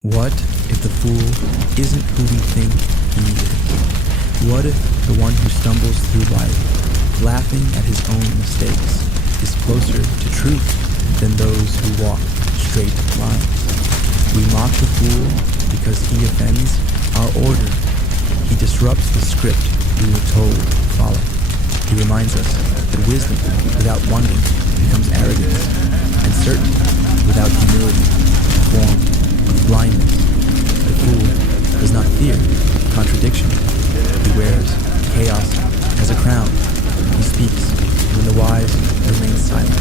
What if the fool isn't who we think he is? What if the one who stumbles through life, laughing at his own mistakes, is closer to truth than those who walk straight lines? We mock the fool because he offends our order. He disrupts the script we were told to follow. He reminds us that wisdom without wonder becomes arrogance, and certainty without humility a form of blindness. The fool does not fear contradiction. He wears chaos as a crown. He speaks when the wise remain silent.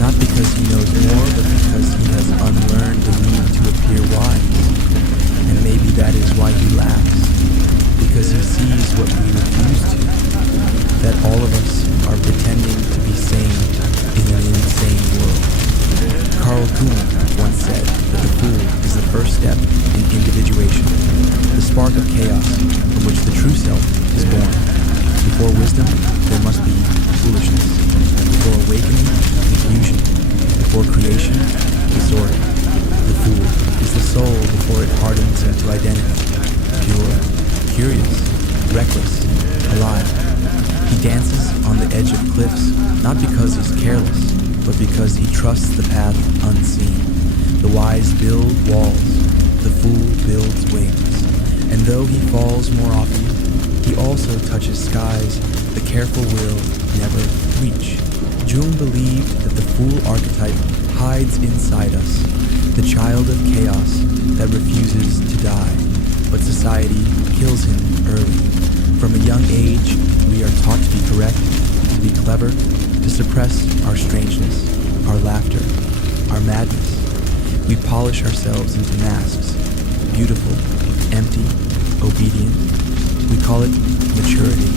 Not because he knows more, but because he has unlearned the need to appear wise. And maybe that is why he laughs, because he sees what we refuse to, that all of us are pretending to be sane in an insane world. Carl Jung once said that the fool is the first step in individuation, the spark of chaos from which the true self is born. Before wisdom, there must be foolishness. Before awakening, confusion. Before creation, disorder. The fool is the soul before it hardens into identity. Pure, curious, reckless, alive. He dances on the edge of cliffs, not because he's careless, but because he trusts the path unseen. The wise build walls, the fool builds wings. And though he falls more often, he also touches skies the careful will never reach. Jung believed that the fool archetype hides inside us, the child of chaos that refuses to die. But society kills him early. From a young age, we are taught to be correct, to be clever, to suppress our strangeness, our laughter, our madness. We polish ourselves into masks, beautiful, empty, obedient. We call it maturity.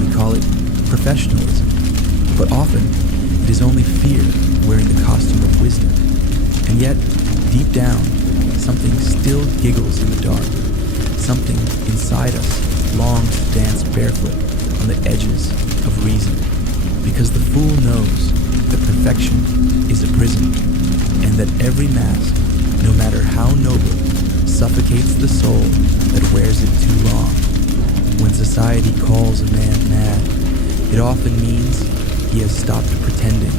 We call it professionalism. But often, it is only fear wearing the costume of wisdom. And yet, deep down, something still giggles in the dark. Something inside us longs to dance barefoot on the edges of reason. Because the fool knows that perfection is a prison, and that every mask, no matter how noble, suffocates the soul that wears it too long. When society calls a man mad, it often means he has stopped pretending.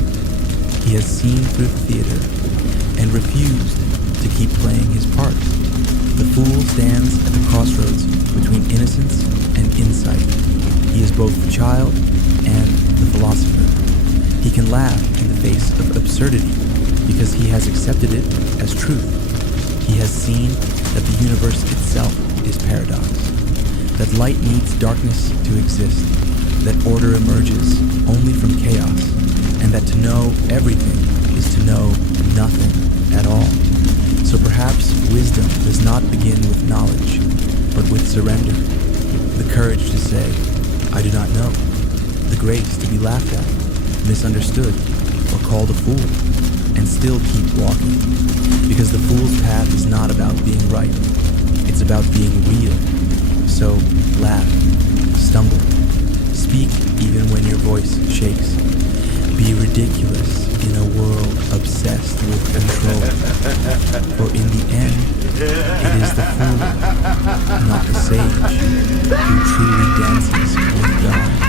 He has seen through the theater and refused to keep playing his part. The fool stands at the crossroads between innocence and insight. He is both the child and the philosopher. He can laugh in the face of absurdity because he has accepted it as truth. He has seen that the universe itself is paradox, that light needs darkness to exist, that order emerges only from chaos, and that to know everything is to know nothing at all. So perhaps wisdom does not begin with knowledge, but with surrender, the courage to say, I do not know, the grace to be laughed at, misunderstood, or called a fool, and still keep walking. Because the fool's path is not about being right, it's about being real. So laugh, stumble, speak even when your voice shakes. Be ridiculous in a world obsessed with control. For in the end, it is the fool, not the sage, who truly dances with God.